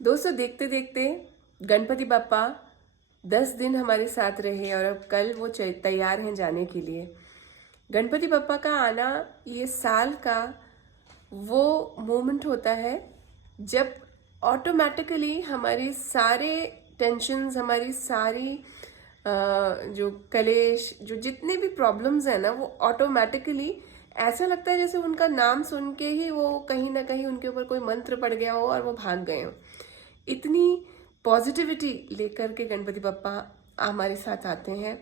दोस्तों, देखते देखते गणपति बप्पा 10 दिन हमारे साथ रहे और अब कल वो तैयार हैं जाने के लिए। गणपति बप्पा का आना ये साल का वो मोमेंट होता है जब ऑटोमेटिकली हमारे सारे टेंशन्स, हमारी सारी जो कलेश, जो जितने भी प्रॉब्लम्स हैं ना, वो ऑटोमेटिकली ऐसा लगता है जैसे उनका नाम सुन के ही वो कहीं ना कहीं उनके ऊपर कोई मंत्र पड़ गया हो और वो भाग गए हो। इतनी पॉजिटिविटी लेकर के गणपति बप्पा हमारे साथ आते हैं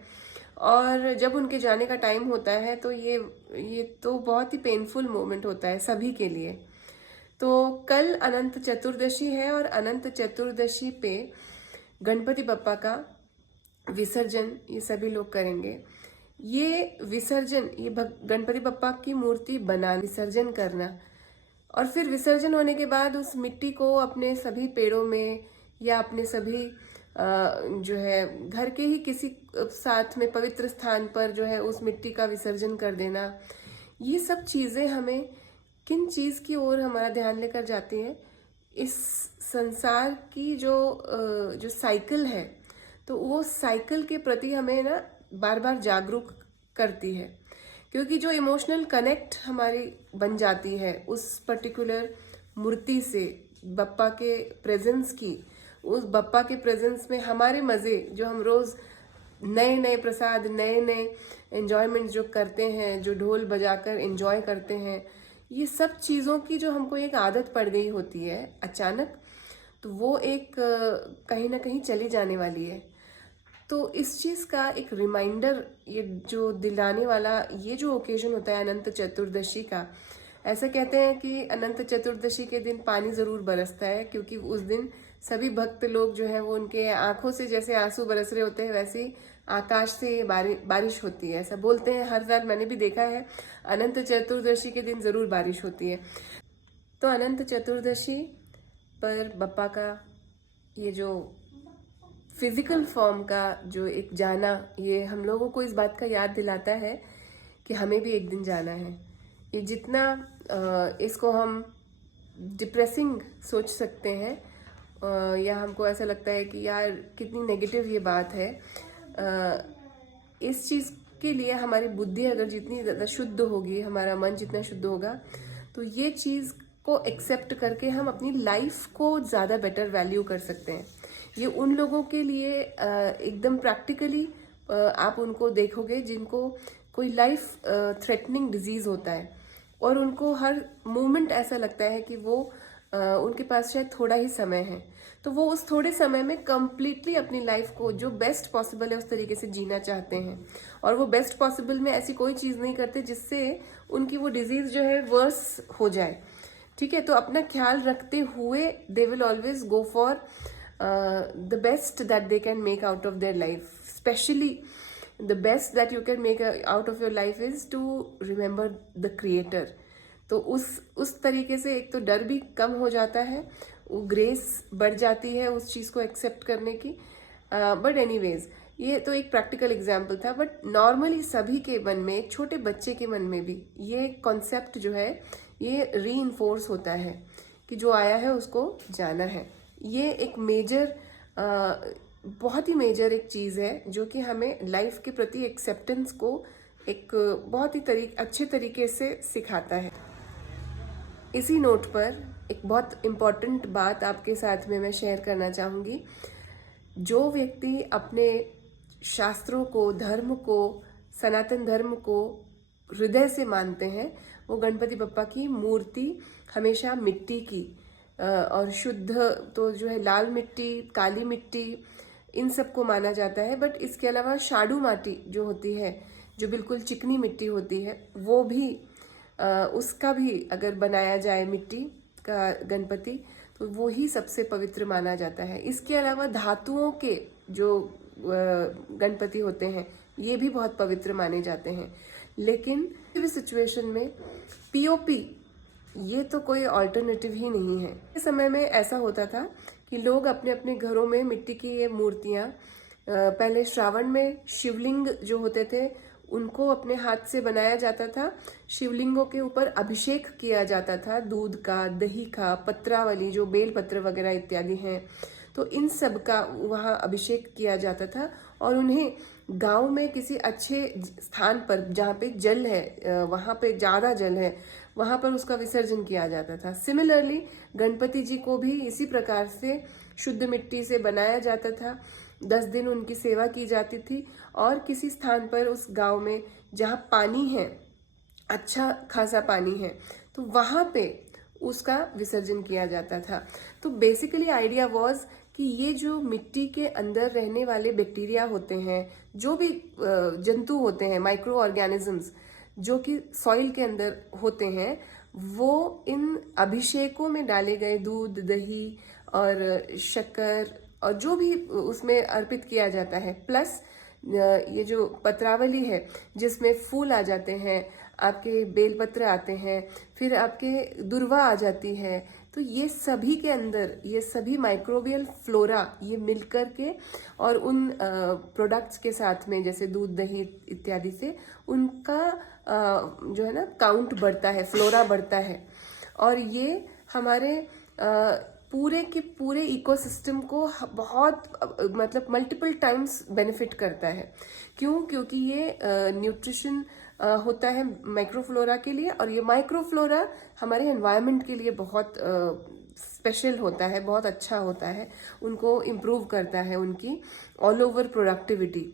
और जब उनके जाने का टाइम होता है तो ये तो बहुत ही पेनफुल मोमेंट होता है सभी के लिए। तो कल अनंत चतुर्दशी है और अनंत चतुर्दशी पे गणपति बप्पा का विसर्जन ये सभी लोग करेंगे। ये विसर्जन, ये गणपति बप्पा की मूर्ति बना विसर्जन करना और फिर विसर्जन होने के बाद उस मिट्टी को अपने सभी पेड़ों में या अपने सभी जो है घर के ही किसी साथ में पवित्र स्थान पर जो है उस मिट्टी का विसर्जन कर देना। ये सब चीज़ें हमें किन चीज़ की ओर हमारा ध्यान लेकर जाती हैं? इस संसार की जो साइकिल है, तो वो साइकिल के प्रति हमें ना बार बार जागरूक करती है, क्योंकि जो इमोशनल कनेक्ट हमारी बन जाती है उस पर्टिकुलर मूर्ति से, बप्पा के प्रेजेंस की, उस बप्पा के प्रेजेंस में हमारे मज़े जो हम रोज़ नए नए प्रसाद, नए नए एंजॉयमेंट जो करते हैं, जो ढोल बजाकर एंजॉय करते हैं, ये सब चीज़ों की जो हमको एक आदत पड़ गई होती है अचानक, तो वो एक कहीं ना कहीं चली जाने वाली है। तो इस चीज़ का एक रिमाइंडर, ये जो दिलाने वाला ये जो ओकेजन होता है अनंत चतुर्दशी का, ऐसा कहते हैं कि अनंत चतुर्दशी के दिन पानी ज़रूर बरसता है, क्योंकि उस दिन सभी भक्त लोग जो है वो उनके आंखों से जैसे आंसू बरस रहे होते हैं, वैसे ही आकाश से बारिश होती है। ऐसा बोलते हैं, हर साल मैंने भी देखा है अनंत चतुर्दशी के दिन ज़रूर बारिश होती है। तो अनंत चतुर्दशी पर बप्पा का ये जो फिजिकल फॉर्म का जो एक जाना, ये हम लोगों को इस बात का याद दिलाता है कि हमें भी एक दिन जाना है। ये जितना इसको हम डिप्रेसिंग सोच सकते हैं या हमको ऐसा लगता है कि यार कितनी नेगेटिव ये बात है, इस चीज़ के लिए हमारी बुद्धि अगर जितनी ज़्यादा शुद्ध होगी, हमारा मन जितना शुद्ध होगा, तो ये चीज़ को एक्सेप्ट करके हम अपनी लाइफ को ज़्यादा बेटर वैल्यू कर सकते हैं। ये उन लोगों के लिए एकदम प्रैक्टिकली आप उनको देखोगे जिनको कोई लाइफ थ्रेटनिंग डिजीज़ होता है और उनको हर मोमेंट ऐसा लगता है कि वो उनके पास शायद थोड़ा ही समय है, तो वो उस थोड़े समय में कंप्लीटली अपनी लाइफ को जो बेस्ट पॉसिबल है उस तरीके से जीना चाहते हैं, और वो बेस्ट पॉसिबल में ऐसी कोई चीज़ नहीं करते जिससे उनकी वो डिजीज़ जो है वर्स हो जाए। ठीक है, तो अपना ख्याल रखते हुए they will always go for the best that they can make out of their life. Especially the best that you can make out of your life is to remember the creator. तो उस तरीके से एक तो डर भी कम हो जाता है, वो ग्रेस बढ़ जाती है उस चीज़ को एक्सेप्ट करने की। बट एनीवेज, ये तो एक प्रैक्टिकल एग्जाम्पल था, बट नॉर्मली सभी के मन में, एक छोटे बच्चे के मन में भी ये कॉन्सेप्ट जो है ये री-इन्फोर्स होता है कि जो आया है उसको जाना है। ये एक मेजर, बहुत ही मेजर एक चीज़ है जो कि हमें लाइफ के प्रति एक्सेप्टेंस को एक बहुत ही अच्छे तरीके से सिखाता है। इसी नोट पर एक बहुत इम्पॉर्टेंट बात आपके साथ में मैं शेयर करना चाहूँगी। जो व्यक्ति अपने शास्त्रों को, धर्म को, सनातन धर्म को हृदय से मानते हैं, वो गणपति बप्पा की मूर्ति हमेशा मिट्टी की और शुद्ध, तो जो है लाल मिट्टी, काली मिट्टी, इन सबको माना जाता है। बट इसके अलावा शाडू माटी जो होती है, जो बिल्कुल चिकनी मिट्टी होती है, वो भी उसका भी अगर बनाया जाए मिट्टी का गणपति, तो वो ही सबसे पवित्र माना जाता है। इसके अलावा धातुओं के जो गणपति होते हैं ये भी बहुत पवित्र माने जाते हैं। लेकिन इस सिचुएशन में पीओपी ये तो कोई ऑल्टरनेटिव ही नहीं है। इस समय में ऐसा होता था कि लोग अपने अपने घरों में मिट्टी की ये मूर्तियाँ, पहले श्रावण में शिवलिंग जो होते थे उनको अपने हाथ से बनाया जाता था। शिवलिंगों के ऊपर अभिषेक किया जाता था, दूध का, दही का, पत्रावली जो बेलपत्र वगैरह इत्यादि हैं, तो इन सब का वहाँ अभिषेक किया जाता था और उन्हें गांव में किसी अच्छे स्थान पर जहाँ पे जल है, वहाँ पे ज़्यादा जल है, वहाँ पर उसका विसर्जन किया जाता था। सिमिलरली गणपति जी को भी इसी प्रकार से शुद्ध मिट्टी से बनाया जाता था। 10 दिन उनकी सेवा की जाती थी और किसी स्थान पर उस गांव में जहाँ पानी है, अच्छा खासा पानी है, तो वहाँ पे उसका विसर्जन किया जाता था। तो बेसिकली आइडिया वाज कि ये जो मिट्टी के अंदर रहने वाले बैक्टीरिया होते हैं, जो भी जंतु होते हैं, माइक्रो ऑर्गेनिजम्स जो कि सॉइल के अंदर होते हैं, वो इन अभिषेकों में डाले गए दूध, दही और शक्कर और जो भी उसमें अर्पित किया जाता है, प्लस ये जो पत्रावली है जिसमें फूल आ जाते हैं, आपके बेलपत्र आते हैं, फिर आपके दुर्वा आ जाती है, तो ये सभी के अंदर ये सभी माइक्रोबियल फ्लोरा ये मिलकर के और उन प्रोडक्ट्स के साथ में जैसे दूध, दही इत्यादि से उनका जो है ना काउंट बढ़ता है, फ्लोरा बढ़ता है और ये हमारे पूरे के पूरे इकोसिस्टम को बहुत मतलब मल्टीपल टाइम्स बेनिफिट करता है। क्यों? क्योंकि ये न्यूट्रिशन होता है माइक्रोफ्लोरा के लिए और ये माइक्रोफ्लोरा हमारे एनवायरनमेंट के लिए बहुत स्पेशल होता है, बहुत अच्छा होता है, उनको इम्प्रूव करता है उनकी ऑल ओवर प्रोडक्टिविटी।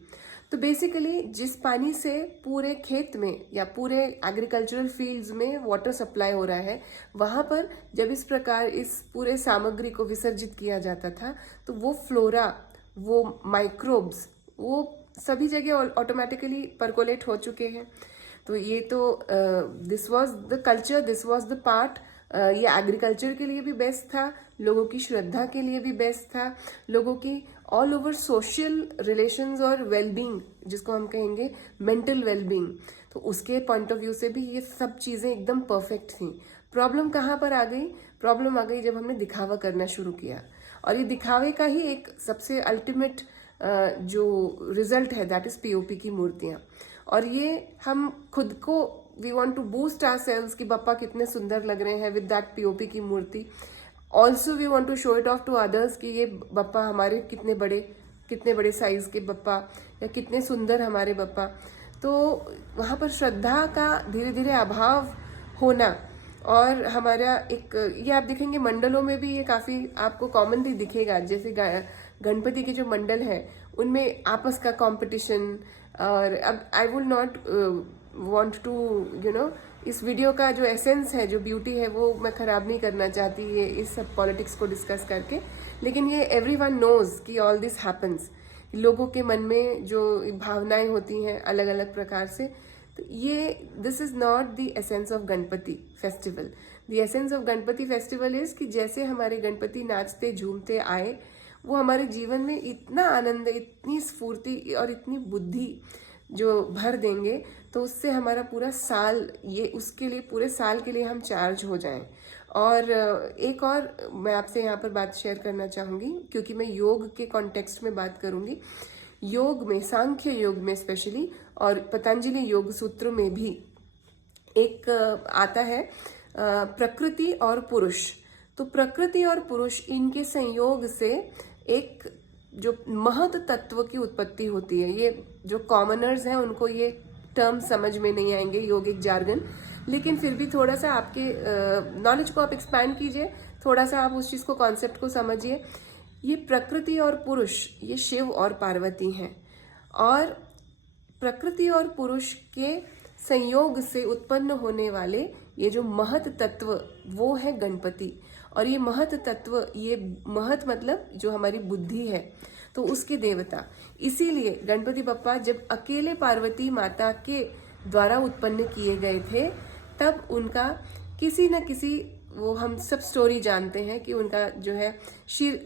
तो बेसिकली जिस पानी से पूरे खेत में या पूरे एग्रीकल्चरल फील्ड्स में वाटर सप्लाई हो रहा है, वहाँ पर जब इस प्रकार इस पूरे सामग्री को विसर्जित किया जाता था तो वो फ्लोरा, वो माइक्रोब्स, वो सभी जगह ऑटोमेटिकली परकोलेट हो चुके हैं। तो ये तो this was the culture, this was the part. ये एग्रीकल्चर के लिए भी बेस्ट था, लोगों की श्रद्धा के लिए भी बेस्ट था, लोगों की ऑल ओवर सोशल रिलेशंस और वेलबींग जिसको हम कहेंगे मेंटल वेलबींग, तो उसके पॉइंट ऑफ व्यू से भी ये सब चीज़ें एकदम परफेक्ट थी। प्रॉब्लम कहाँ पर आ गई? प्रॉब्लम आ गई जब हमने दिखावा करना शुरू किया और ये दिखावे का ही एक सबसे अल्टीमेट जो रिजल्ट है दैट इज पीओपी की मूर्तियाँ। और ये हम खुद को we want to boost our sales कि बप्पा कितने सुंदर लग रहे हैं विद दैट पीओपी की मूर्ति। Also we want to show it off to others कि ये बप्पा हमारे कितने बड़े साइज के बप्पा या कितने सुंदर हमारे बप्पा। तो वहाँ पर श्रद्धा का धीरे धीरे अभाव होना और हमारा एक ये आप देखेंगे मंडलों में भी ये काफ़ी आपको कॉमनली दिखेगा। जैसे गणपति के जो मंडल हैं उनमें आपस का कंपटीशन, और अब I will not want to इस वीडियो का जो एसेंस है, जो ब्यूटी है, वो मैं ख़राब नहीं करना चाहती ये इस सब पॉलिटिक्स को डिस्कस करके, लेकिन ये एवरीवन नोज कि ऑल दिस हैपन्स। लोगों के मन में जो भावनाएं होती हैं अलग अलग प्रकार से, तो ये this is not the essence of Ganpati festival. The essence of Ganpati festival is कि जैसे हमारे गणपति नाचते झूमते आए, वो हमारे जीवन में इतना आनंद, इतनी स्फूर्ति और इतनी बुद्धि जो भर देंगे, तो उससे हमारा पूरा साल, ये उसके लिए पूरे साल के लिए हम चार्ज हो जाएं। और एक और मैं आपसे यहाँ पर बात शेयर करना चाहूँगी, क्योंकि मैं योग के कॉन्टेक्स्ट में बात करूँगी। योग में, सांख्य योग में स्पेशली और पतंजलि योग सूत्र में भी एक आता है प्रकृति और पुरुष। तो प्रकृति और पुरुष इनके संयोग से एक जो महत तत्व की उत्पत्ति होती है। ये जो कॉमनर्स हैं उनको ये टर्म समझ में नहीं आएंगे, योगिक जार्गन, लेकिन फिर भी थोड़ा सा आपके नॉलेज को आप एक्सपैंड कीजिए, थोड़ा सा आप उस चीज़ को, कॉन्सेप्ट को समझिए। ये प्रकृति और पुरुष, ये शिव और पार्वती हैं, और प्रकृति और पुरुष के संयोग से उत्पन्न होने वाले ये जो महत तत्व वो है गणपति। और ये महत तत्व, ये महत मतलब जो हमारी बुद्धि है, तो उसके देवता। इसीलिए गणपति बप्पा जब अकेले पार्वती माता के द्वारा उत्पन्न किए गए थे, तब उनका किसी न किसी, वो हम सब स्टोरी जानते हैं कि उनका जो है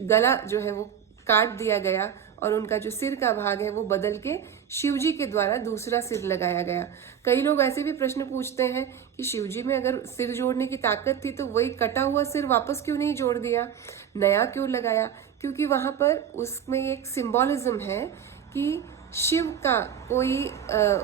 गला जो है वो काट दिया गया और उनका जो सिर का भाग है वो बदल के शिवजी के द्वारा दूसरा सिर लगाया गया। कई लोग ऐसे भी प्रश्न पूछते हैं कि शिवजी में अगर सिर जोड़ने की ताकत थी तो वही कटा हुआ सिर वापस क्यों नहीं जोड़ दिया, नया क्यों लगाया? क्योंकि वहां पर उसमें एक सिंबॉलिज्म है कि शिव का कोई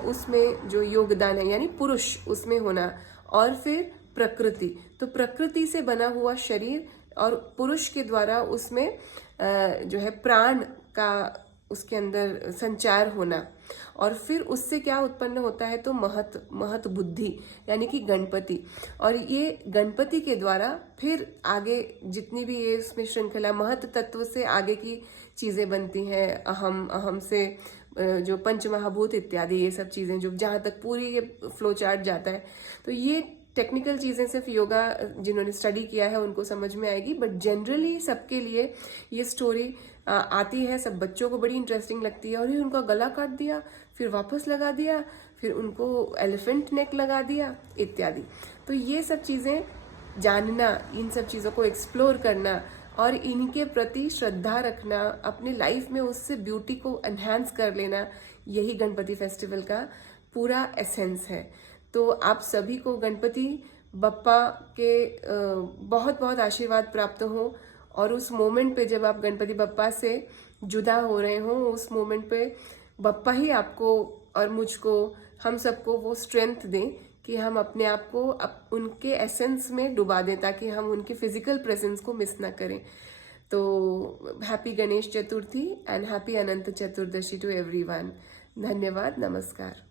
उसमें जो योगदान है, यानी पुरुष उसमें होना, और फिर प्रकृति, तो प्रकृति से बना हुआ शरीर और पुरुष के द्वारा उसमें जो है प्राण का उसके अंदर संचार होना, और फिर उससे क्या उत्पन्न होता है, तो महत बुद्धि, यानी कि गणपति। और ये गणपति के द्वारा फिर आगे जितनी भी ये इसमें श्रृंखला महत तत्व से आगे की चीजें बनती हैं, अहम से जो पंच महाभूत इत्यादि, ये सब चीजें जो जहां तक पूरी ये फ्लो चार्ट जाता है। तो ये टेक्निकल चीजें सिर्फ योगा जिन्होंने स्टडी किया है उनको समझ में आएगी, बट जनरली सबके लिए ये स्टोरी आती है, सब बच्चों को बड़ी इंटरेस्टिंग लगती है। और ये उनका गला काट दिया, फिर वापस लगा दिया, फिर उनको एलिफेंट नेक लगा दिया इत्यादि। तो ये सब चीजें जानना, इन सब चीजों को एक्सप्लोर करना और इनके प्रति श्रद्धा रखना, अपने लाइफ में उससे ब्यूटी को एनहांस कर लेना, यही गणपति फेस्टिवल का पूरा एसेंस है। तो आप सभी को गणपति बप्पा के बहुत बहुत आशीर्वाद प्राप्त हो, और उस मोमेंट पे जब आप गणपति बप्पा से जुदा हो रहे हो, उस मोमेंट पे बप्पा ही आपको और मुझको, हम सबको वो स्ट्रेंथ दें कि हम अपने आप को उनके एसेंस में डुबा दें, ताकि हम उनके फिजिकल प्रेजेंस को मिस ना करें। तो happy Ganesh Chaturthi and happy Anant Chaturdashi to everyone. धन्यवाद, नमस्कार।